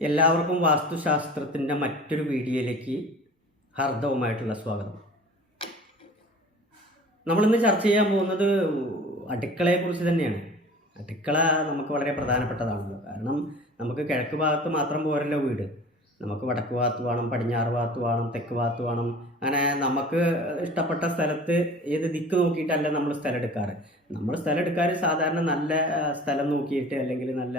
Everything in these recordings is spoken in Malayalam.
എല്ലാവർക്കും വാസ്തുശാസ്ത്രത്തിൻ്റെ മറ്റൊരു വീഡിയോയിലേക്ക് ഹാർദവമായിട്ടുള്ള സ്വാഗതം. നമ്മളിന്ന് ചർച്ച ചെയ്യാൻ പോകുന്നത് അടുക്കളയെക്കുറിച്ച് തന്നെയാണ്. അടുക്കള നമുക്ക് വളരെ പ്രധാനപ്പെട്ടതാണല്ലോ. കാരണം നമുക്ക് കിഴക്ക് ഭാഗത്ത് മാത്രം പോരല്ലോ വീട്. നമുക്ക് വടക്ക് ഭാഗത്ത് വേണം, പടിഞ്ഞാറ് ഭാഗത്ത് വേണം, തെക്ക് ഭാഗത്ത് വേണം. അങ്ങനെ നമുക്ക് ഇഷ്ടപ്പെട്ട സ്ഥലത്ത് ഏത് ദിക്ക് നോക്കിയിട്ടല്ല നമ്മൾ സ്ഥലം എടുക്കാറ്. നമ്മൾ സ്ഥലം എടുക്കാറ് സാധാരണ നല്ല സ്ഥലം നോക്കിയിട്ട്, അല്ലെങ്കിൽ നല്ല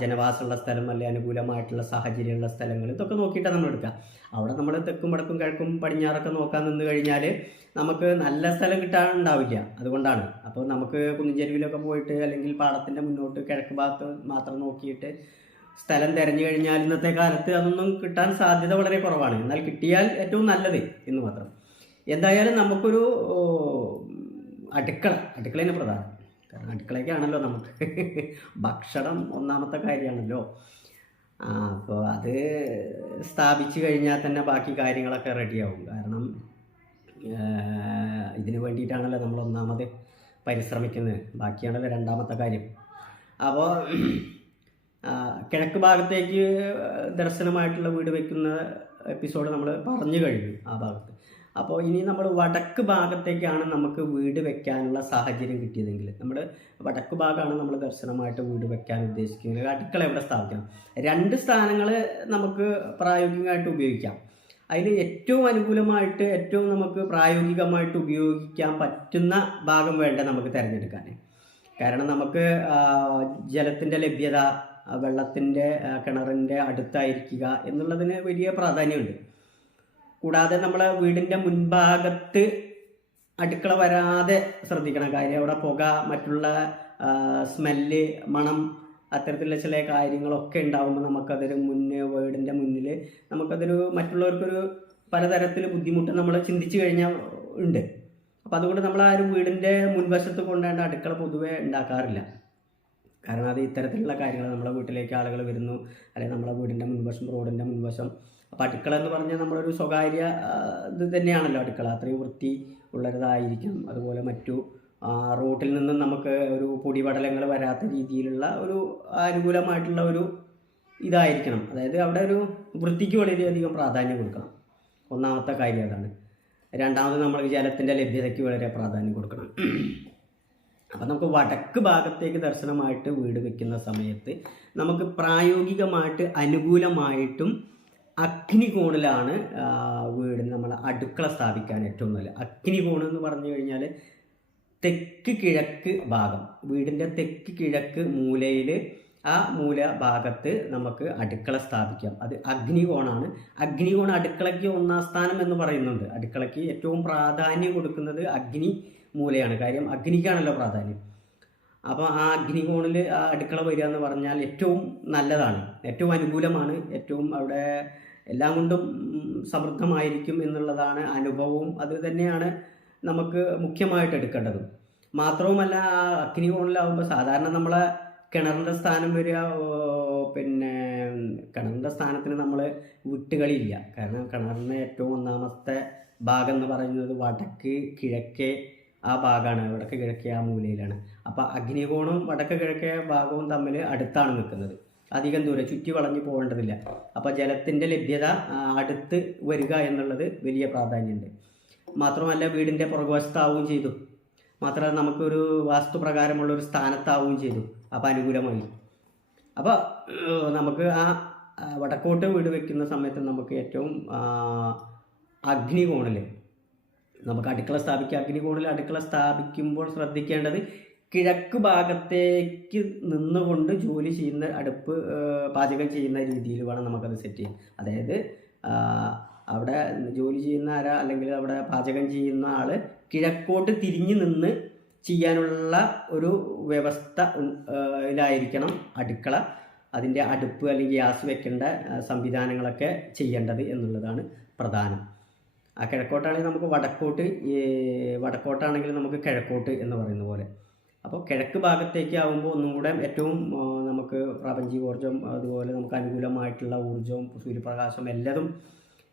ജനവാസമുള്ള സ്ഥലം, അല്ലെങ്കിൽ അനുകൂലമായിട്ടുള്ള സാഹചര്യമുള്ള സ്ഥലങ്ങൾ, ഇതൊക്കെ നോക്കിയിട്ടാണ് നമ്മൾ എടുക്കുക. അവിടെ നമ്മൾ തെക്കും വടക്കും കിഴക്കും പടിഞ്ഞാറൊക്കെ നോക്കാൻ നിന്ന് കഴിഞ്ഞാൽ നമുക്ക് നല്ല സ്ഥലം കിട്ടാനുണ്ടാവില്ല. അതുകൊണ്ടാണ്. അപ്പോൾ നമുക്ക് കുന്നിച്ചെരുവിലൊക്കെ പോയിട്ട്, അല്ലെങ്കിൽ പാടത്തിൻ്റെ മുന്നോട്ട് കിഴക്ക് ഭാഗത്ത് മാത്രം നോക്കിയിട്ട് സ്ഥലം തിരഞ്ഞു കഴിഞ്ഞാൽ ഇന്നത്തെ കാലത്ത് അതൊന്നും കിട്ടാൻ സാധ്യത വളരെ കുറവാണ്. എന്നാൽ കിട്ടിയാൽ ഏറ്റവും നല്ലത് എന്ന് മാത്രം. എന്തായാലും നമുക്കൊരു അടുക്കളയാണ് പ്രധാനം. കാരണം അടുക്കളയ്ക്കാണല്ലോ നമുക്ക് ഭക്ഷണം ഒന്നാമത്തെ കാര്യമാണല്ലോ. അപ്പോൾ അത് സ്ഥാപിച്ചു കഴിഞ്ഞാൽ തന്നെ ബാക്കി കാര്യങ്ങളൊക്കെ റെഡിയാവും. കാരണം ഇതിന് വേണ്ടിയിട്ടാണല്ലോ നമ്മൾ ഒന്നാമത് പരിശ്രമിക്കുന്നത്. ബാക്കിയാണല്ലോ രണ്ടാമത്തെ കാര്യം. അപ്പോൾ കിഴക്ക് ഭാഗത്തേക്ക് ദർശനമായിട്ടുള്ള വീട് വയ്ക്കുന്ന എപ്പിസോഡ് നമ്മൾ പറഞ്ഞു കഴിഞ്ഞു ആ ഭാഗത്ത്. അപ്പോൾ ഇനി നമ്മൾ വടക്ക് ഭാഗത്തേക്കാണ് നമുക്ക് വീട് വെക്കാനുള്ള സാഹചര്യം കിട്ടിയതെങ്കിൽ, നമ്മൾ വടക്ക് ഭാഗമാണ് നമ്മൾ ദർശനമായിട്ട് വീട് വെക്കാൻ ഉദ്ദേശിക്കുന്നത്. അടുക്കള എവിടെ സ്ഥാപിക്കണം? രണ്ട് സ്ഥാനങ്ങൾ നമുക്ക് പ്രായോഗികമായിട്ട് ഉപയോഗിക്കാം. അതിൽ ഏറ്റവും അനുകൂലമായിട്ട്, ഏറ്റവും നമുക്ക് പ്രായോഗികമായിട്ട് ഉപയോഗിക്കാൻ പറ്റുന്ന ഭാഗം വേണ്ട നമുക്ക് തിരഞ്ഞെടുക്കാൻ. കാരണം നമുക്ക് ജലത്തിൻ്റെ ലഭ്യത, വെള്ളത്തിൻ്റെ, കിണറിൻ്റെ അടുത്തായിരിക്കുക എന്നുള്ളതിന് വലിയ പ്രാധാന്യമുണ്ട്. കൂടാതെ നമ്മളെ വീടിൻ്റെ മുൻഭാഗത്ത് അടുക്കള വരാതെ ശ്രദ്ധിക്കണം. കാര്യം അവിടെ പുക, മറ്റുള്ള സ്മെല്ല്, മണം, അത്തരത്തിലുള്ള ചില കാര്യങ്ങളൊക്കെ ഉണ്ടാകുമ്പോൾ നമുക്കതൊരു വീടിൻ്റെ മുന്നിൽ നമുക്കതൊരു മറ്റുള്ളവർക്കൊരു പലതരത്തിൽ ബുദ്ധിമുട്ട് നമ്മൾ ചിന്തിച്ചു കഴിഞ്ഞാൽ ഉണ്ട്. അപ്പോൾ അതുകൊണ്ട് നമ്മൾ ആരും വീടിൻ്റെ മുൻവശത്ത് കൊണ്ടുവേണ്ട അടുക്കള പൊതുവെ ഉണ്ടാക്കാറില്ല. കാരണം അത് ഇത്തരത്തിലുള്ള കാര്യങ്ങൾ, നമ്മളെ വീട്ടിലേക്ക് ആളുകൾ വരുന്നു, അല്ലെങ്കിൽ നമ്മളെ വീടിൻ്റെ മുൻവശം, റോഡിൻ്റെ മുൻവശം. അപ്പോൾ അടുക്കള എന്ന് പറഞ്ഞാൽ നമ്മളൊരു സ്വകാര്യ ഇത് തന്നെയാണല്ലോ അടുക്കള. അത്രയും വൃത്തി ഉള്ളതായിരിക്കണം. അതുപോലെ മറ്റു റോട്ടിൽ നിന്നും നമുക്ക് ഒരു പൊടിപടലങ്ങൾ വരാത്ത രീതിയിലുള്ള ഒരു അനുകൂലമായിട്ടുള്ള ഒരു ഇതായിരിക്കണം. അതായത് അവിടെ ഒരു വൃത്തിക്ക് വളരെയധികം പ്രാധാന്യം കൊടുക്കണം. ഒന്നാമത്തെ കാര്യം അതാണ്. രണ്ടാമത് നമ്മൾ ജലത്തിൻ്റെ ലഭ്യതയ്ക്ക് വളരെ പ്രാധാന്യം കൊടുക്കണം. അപ്പം നമുക്ക് വടക്ക് ഭാഗത്തേക്ക് ദർശനമായിട്ട് വീട് വെക്കുന്ന സമയത്ത് നമുക്ക് പ്രായോഗികമായിട്ട് അനുകൂലമായിട്ടും അഗ്നികോണിലാണ് വീടിന് നമ്മൾ അടുക്കള സ്ഥാപിക്കാൻ ഏറ്റവും നല്ലത്. അഗ്നികോൺ എന്ന് പറഞ്ഞു കഴിഞ്ഞാൽ തെക്ക് കിഴക്ക് ഭാഗം, വീടിൻ്റെ തെക്ക് കിഴക്ക് മൂലയിൽ, ആ മൂല ഭാഗത്ത് നമുക്ക് അടുക്കള സ്ഥാപിക്കാം. അത് അഗ്നികോണാണ്. അഗ്നികോൺ അടുക്കളയ്ക്ക് ഒന്നാം സ്ഥാനം എന്ന് പറയുന്നുണ്ട്. അടുക്കളയ്ക്ക് ഏറ്റവും പ്രാധാന്യം കൊടുക്കുന്നത് അഗ്നി മൂലയാണ്. കാര്യം അഗ്നിക്കാണല്ലോ പ്രാധാന്യം. അപ്പോൾ ആ അഗ്നികോണിൽ ആ അടുക്കള വരിക എന്ന് പറഞ്ഞാൽ ഏറ്റവും നല്ലതാണ്, ഏറ്റവും അനുകൂലമാണ്, ഏറ്റവും അവിടെ എല്ലാം കൊണ്ടും സമൃദ്ധമായിരിക്കും എന്നുള്ളതാണ് അനുഭവവും. അത് തന്നെയാണ് നമുക്ക് മുഖ്യമായിട്ട് എടുക്കേണ്ടത്. മാത്രവുമല്ല, ആ അഗ്നികോണിലാവുമ്പോൾ സാധാരണ നമ്മളെ കിണറിൻ്റെ സ്ഥാനം വരിക, പിന്നെ കിണറിൻ്റെ സ്ഥാനത്തിന് നമ്മൾ വിട്ടുകളിയില്ല. കാരണം കിണറിൻ്റെ ഏറ്റവും ഒന്നാമത്തെ ഭാഗം എന്ന് പറയുന്നത് വടക്ക് കിഴക്കേ ആ ഭാഗമാണ്. വടക്ക് കിഴക്കേ ആ മൂലയിലാണ്. അപ്പോൾ അഗ്നികോണും വടക്ക് കിഴക്കേ ഭാഗവും തമ്മിൽ അടുത്താണ് നിൽക്കുന്നത്. അധികം ദൂരം ചുറ്റി വളഞ്ഞു പോകേണ്ടതില്ല. അപ്പോൾ ജലത്തിൻ്റെ ലഭ്യത അടുത്ത് വരിക എന്നുള്ളത് വലിയ പ്രാധാന്യമുണ്ട്. മാത്രമല്ല, വീടിൻ്റെ പുറകുവശത്താവുകയും ചെയ്തു. മാത്രമല്ല, നമുക്കൊരു വാസ്തുപ്രകാരമുള്ളൊരു സ്ഥാനത്താവുകയും ചെയ്തു. അപ്പോൾ അനുകൂലമായി. അപ്പോൾ നമുക്ക് ആ വടക്കോട്ട് വീട് വയ്ക്കുന്ന സമയത്ത് നമുക്ക് ഏറ്റവും അഗ്നികോണിൽ നമുക്ക് അടുക്കള സ്ഥാപിക്കുക. അഗ്നികോണിൽ അടുക്കള സ്ഥാപിക്കുമ്പോൾ ശ്രദ്ധിക്കേണ്ടത്, കിഴക്ക് ഭാഗത്തേക്ക് നിന്നുകൊണ്ട് ജോലി ചെയ്യുന്ന, അടുപ്പ് പാചകം ചെയ്യുന്ന രീതിയിൽ വേണം നമുക്കത് സെറ്റ് ചെയ്യാൻ. അതായത് അവിടെ ജോലി ചെയ്യുന്ന അല്ലെങ്കിൽ അവിടെ പാചകം ചെയ്യുന്ന ആൾ കിഴക്കോട്ട് തിരിഞ്ഞു നിന്ന് ചെയ്യാനുള്ള ഒരു വ്യവസ്ഥ യിലായിരിക്കണം അടുക്കള, അതിൻ്റെ അടുപ്പ് അല്ലെങ്കിൽ ഗ്യാസ് വെക്കേണ്ട സംവിധാനങ്ങളൊക്കെ ചെയ്യേണ്ടത് എന്നുള്ളതാണ് പ്രധാനം. ആ കിഴക്കോട്ടാണെങ്കിൽ നമുക്ക് വടക്കോട്ടാണെങ്കിൽ നമുക്ക് കിഴക്കോട്ട് എന്ന് പറയുന്ന പോലെ. അപ്പോൾ കിഴക്ക് ഭാഗത്തേക്ക് ആകുമ്പോൾ ഒന്നും കൂടെ ഏറ്റവും നമുക്ക് പ്രാപഞ്ചികോർജ്ജം, അതുപോലെ നമുക്ക് അനുകൂലമായിട്ടുള്ള ഊർജ്ജവും സൂര്യപ്രകാശം എല്ലതും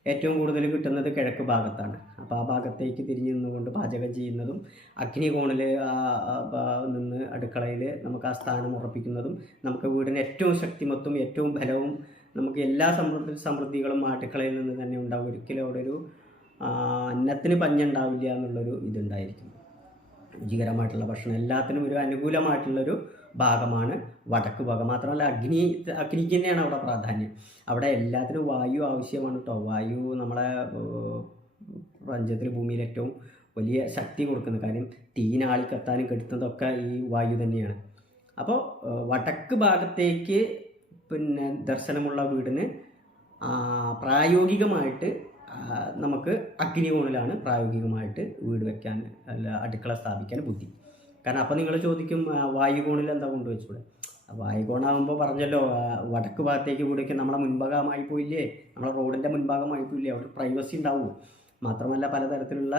ഏറ്റവും കൂടുതൽ കിട്ടുന്നത് കിഴക്ക് ഭാഗത്താണ്. അപ്പോൾ ആ ഭാഗത്തേക്ക് തിരിഞ്ഞു നിന്നുകൊണ്ട് പാചകം ചെയ്യുന്നതും അഗ്നികോണിൽ നിന്ന് അടുക്കളയിൽ നമുക്ക് ആ സ്ഥാനം ഉറപ്പിക്കുന്നതും നമുക്ക് വീടിന് ഏറ്റവും ശക്തിമത്തും ഏറ്റവും ബലവും നമുക്ക് എല്ലാ സമൃദ്ധികളും അടുക്കളയിൽ നിന്ന് തന്നെ ഉണ്ടാവും. ഒരിക്കലും അവിടെ ഒരു അന്നത്തിന് പഞ്ഞുണ്ടാവില്ല എന്നുള്ളൊരു ഇതുണ്ടായിരിക്കും. രുചികരമായിട്ടുള്ള ഭക്ഷണം എല്ലാത്തിനും ഒരു അനുകൂലമായിട്ടുള്ളൊരു ഭാഗമാണ് വടക്ക് ഭാഗം. മാത്രമല്ല അഗ്നിക്ക് തന്നെയാണ് അവിടെ പ്രാധാന്യം. അവിടെ എല്ലാത്തിനും വായു ആവശ്യമാണ് കേട്ടോ. വായു നമ്മളെ പ്രപഞ്ചത്തിൽ ഭൂമിയിൽ ഏറ്റവും വലിയ ശക്തി കൊടുക്കുന്ന കാര്യം തീനാളി കത്താനും കെടുത്തുന്നതൊക്കെ ഈ വായു തന്നെയാണ്. അപ്പോൾ വടക്ക് ഭാഗത്തേക്ക് ദർശനമുള്ള വീടിന് പ്രായോഗികമായിട്ട് നമുക്ക് അഗ്നികോണിലാണ് പ്രായോഗികമായിട്ട് വീട് വെക്കാൻ അടുക്കള സ്ഥാപിക്കാൻ ബുദ്ധി. കാരണം അപ്പോൾ നിങ്ങൾ ചോദിക്കും വായുകോണിൽ എന്താ കൊണ്ടുവച്ചൂടെ? വായുകോണാകുമ്പോൾ പറഞ്ഞല്ലോ വടക്ക് ഭാഗത്തേക്ക് വീട് വയ്ക്കാൻ നമ്മളെ മുൻഭാഗമായി പോയില്ലേ, നമ്മളെ റോഡിൻ്റെ മുൻഭാഗമായി പോയില്ലേ, അവിടെ പ്രൈവസി ഉണ്ടാവും. മാത്രമല്ല പലതരത്തിലുള്ള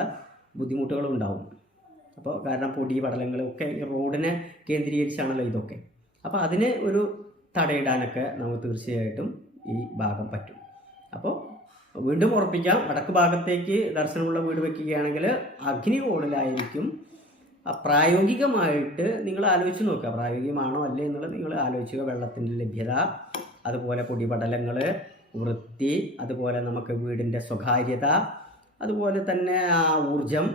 ബുദ്ധിമുട്ടുകളും ഉണ്ടാവും. അപ്പോൾ കാരണം പൊടി പടലങ്ങളൊക്കെ ഈ റോഡിനെ കേന്ദ്രീകരിച്ചാണല്ലോ ഇതൊക്കെ. അപ്പോൾ അതിന് ഒരു തടയിടാനൊക്കെ നമുക്ക് തീർച്ചയായിട്ടും ഈ ഭാഗം പറ്റും. അപ്പോൾ വീണ്ടും ഉറപ്പിക്കാം, വടക്ക് ഭാഗത്തേക്ക് ദർശനമുള്ള വീട് വയ്ക്കുകയാണെങ്കിൽ അഗ്നികോണിലായിരിക്കും. പ്രായോഗികമായിട്ട് നിങ്ങൾ ആലോചിച്ച് നോക്കുക, പ്രായോഗികമാണോ അല്ലേ എന്നുള്ളത് നിങ്ങൾ ആലോചിക്കുക. വെള്ളത്തിൻ്റെ ലഭ്യത, അതുപോലെ പൊടിപടലങ്ങൾ, വൃത്തി, അതുപോലെ നമുക്ക് വീടിൻ്റെ സ്വകാര്യത, അതുപോലെ തന്നെ ഊർജം,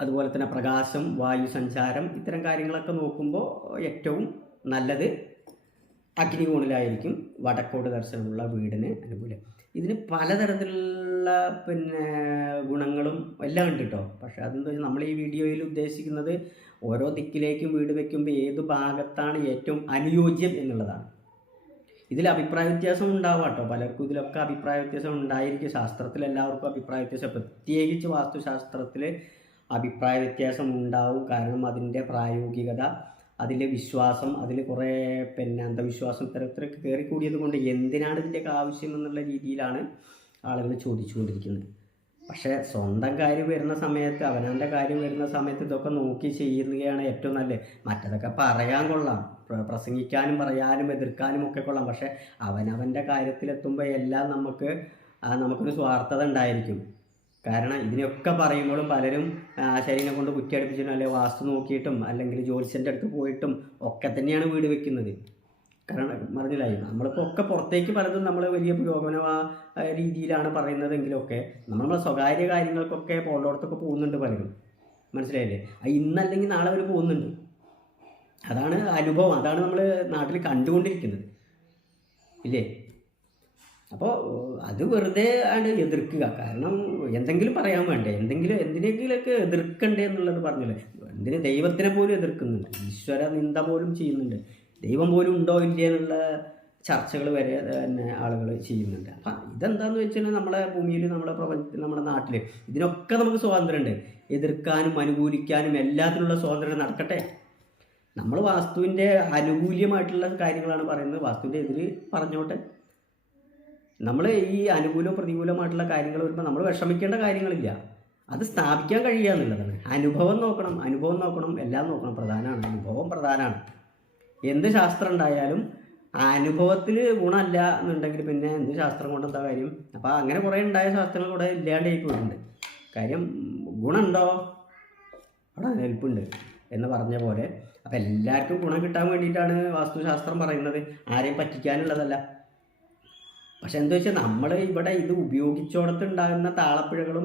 അതുപോലെ തന്നെ പ്രകാശം, വായു സഞ്ചാരം, ഇത്തരം കാര്യങ്ങളൊക്കെ നോക്കുമ്പോൾ ഏറ്റവും നല്ലത് അഗ്നികോണിലായിരിക്കും വടക്കോട്ട് ദർശനമുള്ള വീടിന് അനുകൂലം. ഇതിന് പലതരത്തിലുള്ള ഗുണങ്ങളും എല്ലാം ഉണ്ട് കേട്ടോ. പക്ഷേ അതെന്താ വെച്ചാൽ നമ്മൾ ഈ വീഡിയോയിൽ ഉദ്ദേശിക്കുന്നത് ഓരോ ദിക്കിലേക്കും വീട് വയ്ക്കുമ്പോൾ ഏത് ഭാഗത്താണ് ഏറ്റവും അനുയോജ്യം എന്നുള്ളതാണ്. ഇതിൽ അഭിപ്രായ വ്യത്യാസം ഉണ്ടാവുക കേട്ടോ. പലർക്കും ഇതിലൊക്കെ അഭിപ്രായ വ്യത്യാസം ഉണ്ടായിരിക്കും. ശാസ്ത്രത്തിൽ എല്ലാവർക്കും അഭിപ്രായ വ്യത്യാസം, പ്രത്യേകിച്ച് വാസ്തുശാസ്ത്രത്തിൽ അഭിപ്രായ വ്യത്യാസം ഉണ്ടാവും. കാരണം അതിൻ്റെ പ്രായോഗികത, അതിലെ വിശ്വാസം, അതിൽ കുറേ അന്ധവിശ്വാസം ഇത്തരത്തിലൊക്കെ കയറിക്കൂടിയത് കൊണ്ട് എന്തിനാണ് ഇതിൻ്റെയൊക്കെ ആവശ്യം എന്നുള്ള രീതിയിലാണ് ആളുകൾ ചോദിച്ചുകൊണ്ടിരിക്കുന്നത്. പക്ഷേ സ്വന്തം കാര്യം വരുന്ന സമയത്ത്, അവനവൻ്റെ കാര്യം വരുന്ന സമയത്ത് ഇതൊക്കെ നോക്കി ചെയ്യുകയാണ് ഏറ്റവും നല്ലത്. മറ്റതൊക്കെ പറയാൻ കൊള്ളാം, പ്രസംഗിക്കാനും പറയാനും എതിർക്കാനും ഒക്കെ കൊള്ളാം. പക്ഷേ അവനവൻ്റെ കാര്യത്തിലെത്തുമ്പോൾ എല്ലാം നമുക്കൊരു സ്വാർത്ഥത ഉണ്ടായിരിക്കും. കാരണം ഇതിനൊക്കെ പറയുമ്പോഴും പലരും ശരീരം കൊണ്ട് കുറ്റിയടുപ്പിച്ചിട്ടും അല്ലെങ്കിൽ വാസ്തു നോക്കിയിട്ടും അല്ലെങ്കിൽ ജ്യോത്സ്യൻ്റെ അടുത്ത് പോയിട്ടും ഒക്കെ തന്നെയാണ് വീട് വെക്കുന്നത്. കാരണം പറഞ്ഞില്ലായി, നമ്മളിപ്പോൾ ഒക്കെ പുറത്തേക്ക് പലതും നമ്മൾ വലിയ പുരോഗമന രീതിയിലാണ് പറയുന്നതെങ്കിലൊക്കെ നമ്മളെ സ്വകാര്യ കാര്യങ്ങൾക്കൊക്കെ പോകേണ്ടടത്തൊക്കെ പോകുന്നുണ്ട് പലരും. മനസ്സിലായില്ലേ? ഇന്നല്ലെങ്കിൽ നാളെ അവർ പോകുന്നുണ്ട്. അതാണ് അനുഭവം, അതാണ് നമ്മൾ നാട്ടിൽ കണ്ടുകൊണ്ടിരിക്കുന്നത് ഇല്ലേ? അപ്പോൾ അത് വെറുതെ ആണ് എതിർക്കുക. കാരണം എന്തെങ്കിലും പറയാൻ വേണ്ടേ, എന്തിനെങ്കിലൊക്കെ എതിർക്കണ്ടേ എന്നുള്ളത് പറഞ്ഞില്ലേ. എന്തിന് ദൈവത്തിനെ പോലും എതിർക്കുന്നുണ്ട്, ഈശ്വര നിന്ദ പോലും ചെയ്യുന്നുണ്ട്, ദൈവം പോലും ഉണ്ടോ ഇല്ലേ എന്നുള്ള ചർച്ചകൾ വരെ തന്നെ ആളുകൾ ചെയ്യുന്നുണ്ട്. അപ്പം ഇതെന്താണെന്ന് വെച്ചാൽ നമ്മളെ ഭൂമിയിൽ, നമ്മളെ പ്രപഞ്ചത്തിൽ, നമ്മുടെ നാട്ടിൽ ഇതിനൊക്കെ നമുക്ക് സ്വാതന്ത്ര്യമുണ്ട്. എതിർക്കാനും അനുകൂലിക്കാനും എല്ലാത്തിനുള്ള സ്വാതന്ത്ര്യം നടക്കട്ടെ. നമ്മൾ വാസ്തുവിൻ്റെ അനുകൂല്യമായിട്ടുള്ള കാര്യങ്ങളാണ് പറയുന്നത്, വാസ്തുവിൻ്റെ എതിര് പറഞ്ഞോട്ടെ. നമ്മൾ ഈ അനുകൂലവും പ്രതികൂലമായിട്ടുള്ള കാര്യങ്ങൾ വരുമ്പോൾ നമ്മൾ വിഷമിക്കേണ്ട കാര്യങ്ങളില്ല. അത് സ്ഥാപിക്കാൻ കഴിയുക എന്നുള്ളതാണ്. അനുഭവം നോക്കണം, എല്ലാം നോക്കണം. പ്രധാനമാണ് അനുഭവം, പ്രധാനമാണ്. എന്ത് ശാസ്ത്രം ഉണ്ടായാലും അനുഭവത്തിൽ ഗുണമല്ല എന്നുണ്ടെങ്കിൽ പിന്നെ എന്ത് ശാസ്ത്രം കൊണ്ട് എന്താ കാര്യം? അപ്പോൾ അങ്ങനെ കുറേ ഉണ്ടായ ശാസ്ത്രങ്ങൾ കൂടെ ഇല്ലാണ്ടായി പോയിട്ടുണ്ട്. കാര്യം ഗുണമുണ്ടോ അവിടെ നിലനിൽപ്പുണ്ട് എന്ന് പറഞ്ഞ പോലെ. അപ്പോൾ എല്ലാവർക്കും ഗുണം കിട്ടാൻ വേണ്ടിയിട്ടാണ് വാസ്തുശാസ്ത്രം പറയുന്നത്, ആരെയും പറ്റിക്കാനുള്ളതല്ല. പക്ഷെ എന്താ വെച്ചാൽ നമ്മൾ ഇവിടെ ഇത് ഉപയോഗിച്ചോടത്തുണ്ടാകുന്ന താളപ്പിഴകളും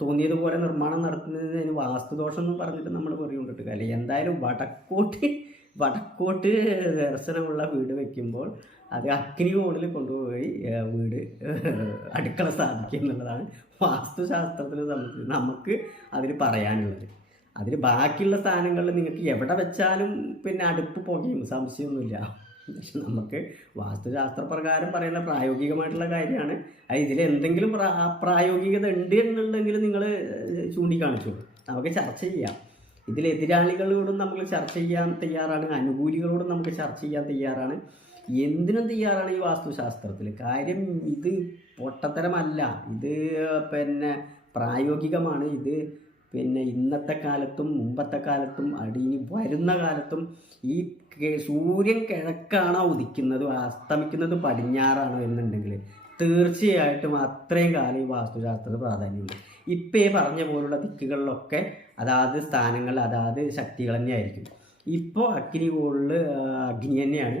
തോന്നിയതുപോലെ നിർമ്മാണം നടത്തുന്നതിന് വാസ്തുദോഷം എന്ന് പറഞ്ഞിട്ട് നമ്മൾ പറയുകൊണ്ടിട്ട് അല്ലേ. എന്തായാലും വടക്കോട്ട് ദർശനമുള്ള വീട് വയ്ക്കുമ്പോൾ അത് അഗ്നികോണിൽ കൊണ്ടുപോയി വീട് അടുക്കള സ്ഥാപിക്കുക എന്നുള്ളതാണ് വാസ്തുശാസ്ത്രത്തിനെ സംബന്ധിച്ച് നമുക്ക് അതിൽ പറയാനുള്ളത്. അതിൽ ബാക്കിയുള്ള സ്ഥാനങ്ങളിൽ നിങ്ങൾക്ക് എവിടെ വെച്ചാലും അടുപ്പ് പുകയും, സംശയമൊന്നുമില്ല. പക്ഷെ നമുക്ക് വാസ്തുശാസ്ത്രപ്രകാരം പറയുന്ന പ്രായോഗികമായിട്ടുള്ള കാര്യമാണ്. ഇതിലെന്തെങ്കിലും പ്രായോഗികത ഉണ്ട് എന്നുണ്ടെങ്കിൽ നിങ്ങൾ ചൂണ്ടിക്കാണിച്ചോളൂ, നമുക്ക് ചർച്ച ചെയ്യാം. ഇതിലെതിരാളികളോടും നമ്മൾ ചർച്ച ചെയ്യാൻ തയ്യാറാണ്, അനുകൂലികളോടും നമുക്ക് ചർച്ച ചെയ്യാൻ തയ്യാറാണ്, എന്തിനും തയ്യാറാണ് ഈ വാസ്തുശാസ്ത്രത്തിൽ. കാര്യം ഇത് പൊട്ടത്തരമല്ല, ഇത് പ്രായോഗികമാണ്. ഇത് ഇന്നത്തെ കാലത്തും മുമ്പത്തെ കാലത്തും ഇനി വരുന്ന കാലത്തും ഈ സൂര്യൻ കിഴക്കാണോ ഉദിക്കുന്നത്, അസ്തമിക്കുന്നത് പടിഞ്ഞാറാണോ എന്നുണ്ടെങ്കിൽ തീർച്ചയായിട്ടും അത്രയും കാലം ഈ വാസ്തുശാസ്ത്രത്തിന് പ്രാധാന്യമുണ്ട്. ഇപ്പം ഈ പറഞ്ഞ പോലുള്ള ദിക്കുകളിലൊക്കെ അതാത് സ്ഥാനങ്ങളിൽ അതാത് ശക്തികൾ തന്നെയായിരിക്കും. ഇപ്പോൾ അഗ്നി കോണിൽ അഗ്നി തന്നെയാണ്,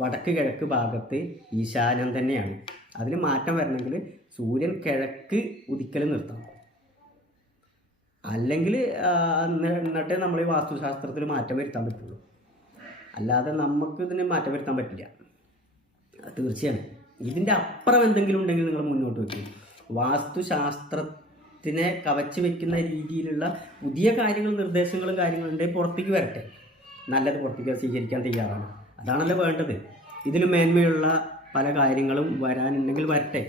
വടക്ക് കിഴക്ക് ഭാഗത്ത് ഈശാനം തന്നെയാണ്. അതിന് മാറ്റം വരണമെങ്കിൽ സൂര്യൻ കിഴക്ക് ഉദിക്കൽ നിർത്തണം, അല്ലെങ്കിൽ എന്നിട്ടേ നമ്മൾ ഈ വാസ്തുശാസ്ത്രത്തിൽ മാറ്റം വരുത്താൻ പറ്റുള്ളൂ. അല്ലാതെ നമുക്ക് ഇതിന് മാറ്റം വരുത്താൻ പറ്റില്ല, തീർച്ചയാണ്. ഇതിൻ്റെ അപ്പുറം എന്തെങ്കിലും ഉണ്ടെങ്കിൽ നിങ്ങൾ മുന്നോട്ട് വയ്ക്കും. വാസ്തുശാസ്ത്രത്തിനെ കവച്ച് വെക്കുന്ന രീതിയിലുള്ള പുതിയ കാര്യങ്ങൾ നിർദ്ദേശങ്ങളും കാര്യങ്ങളുണ്ടെങ്കിൽ പുറത്തേക്ക് വരട്ടെ, നല്ലത് പുറത്തേക്ക് സ്വീകരിക്കാൻ തയ്യാറാണ്. അതാണല്ലോ വേണ്ടത്. ഇതിന് മേന്മയുള്ള പല കാര്യങ്ങളും വരാനുണ്ടെങ്കിൽ വരട്ടെ,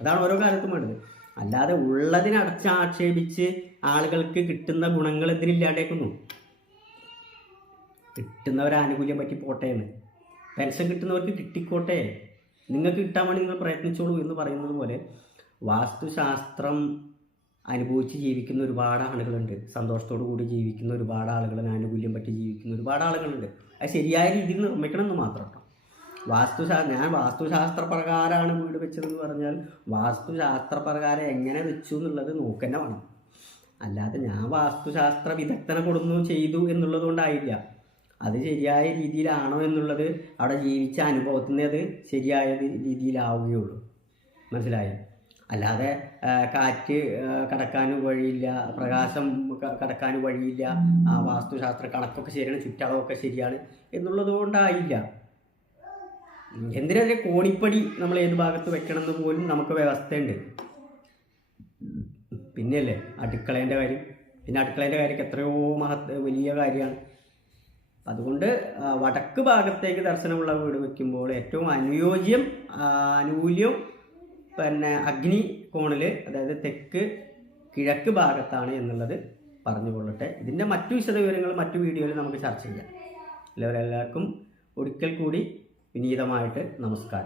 അതാണ് ഓരോ കാലത്തും വേണ്ടത്. അല്ലാതെ ഉള്ളതിനടച്ച് ആക്ഷേപിച്ച് ആളുകൾക്ക് കിട്ടുന്ന ഗുണങ്ങൾ എന്തിനില്ലാണ്ടേക്കുന്നു. കിട്ടുന്നവരാനുകൂല്യം പറ്റി പോട്ടേന്ന്, പെൻഷൻ കിട്ടുന്നവർക്ക് കിട്ടിക്കോട്ടെ, നിങ്ങൾക്ക് കിട്ടാൻ വേണ്ടി നിങ്ങൾ പ്രയത്നിച്ചോളൂ എന്ന് പറയുന്നത് പോലെ വാസ്തുശാസ്ത്രം അനുഭവിച്ച് ജീവിക്കുന്ന ഒരുപാട് ആളുകളുണ്ട്, സന്തോഷത്തോടു കൂടി ജീവിക്കുന്ന ഒരുപാട് ആളുകൾ, ആനുകൂല്യം പറ്റി ജീവിക്കുന്ന ഒരുപാട് ആളുകളുണ്ട്. അത് ശരിയായ രീതിയിൽ നിർമ്മിക്കണമെന്ന് മാത്രം കേട്ടോ. ഞാൻ വാസ്തുശാസ്ത്ര പ്രകാരമാണ് വീട് വെച്ചതെന്ന് പറഞ്ഞാൽ വാസ്തുശാസ്ത്രപ്രകാരം എങ്ങനെ വെച്ചു എന്നുള്ളത് നോക്കന്നെ വേണം. അല്ലാതെ ഞാൻ വാസ്തുശാസ്ത്ര വിദഗ്ധനെ കൊടുന്നു ചെയ്തു എന്നുള്ളത് കൊണ്ടായില്ല. അത് ശരിയായ രീതിയിലാണോ എന്നുള്ളത് അവിടെ ജീവിച്ച അനുഭവത്തിൽ നിന്ന് അത് ശരിയായ രീതിയിലാവുകയുള്ളൂ. മനസ്സിലായോ? അല്ലാതെ കാറ്റ് കടക്കാനും വഴിയില്ല, പ്രകാശം കടക്കാനും വഴിയില്ല, വാസ്തുശാസ്ത്ര കണക്കൊക്കെ ശരിയാണ്, ചുറ്റളവൊക്കെ ശരിയാണ് എന്നുള്ളത് കൊണ്ടായില്ല. എന്തിനതിനെ കോണിപ്പടി നമ്മൾ ഏത് ഭാഗത്ത് വെക്കണമെന്ന് പോലും നമുക്ക് വ്യവസ്ഥയുണ്ട്. പിന്നെയല്ലേ അടുക്കളേൻ്റെ കാര്യം, പിന്നെ അടുക്കളേൻ്റെ കാര്യമൊക്കെ എത്രയോ വലിയ കാര്യമാണ്. അതുകൊണ്ട് വടക്ക് ഭാഗത്തേക്ക് ദർശനമുള്ള വീട് വയ്ക്കുമ്പോൾ ഏറ്റവും ആനുകൂല്യം പിന്നെ അഗ്നി കോണിൽ, അതായത് തെക്ക് കിഴക്ക് ഭാഗത്താണ് എന്നുള്ളത് പറഞ്ഞുകൊള്ളട്ടെ. ഇതിൻ്റെ മറ്റു വിശദവിവരങ്ങൾ മറ്റു വീഡിയോയിൽ നമുക്ക് ചർച്ച ചെയ്യാം. എല്ലാവർക്കും ഒരിക്കൽ കൂടി വിനീതമായിട്ട് നമസ്കാരം.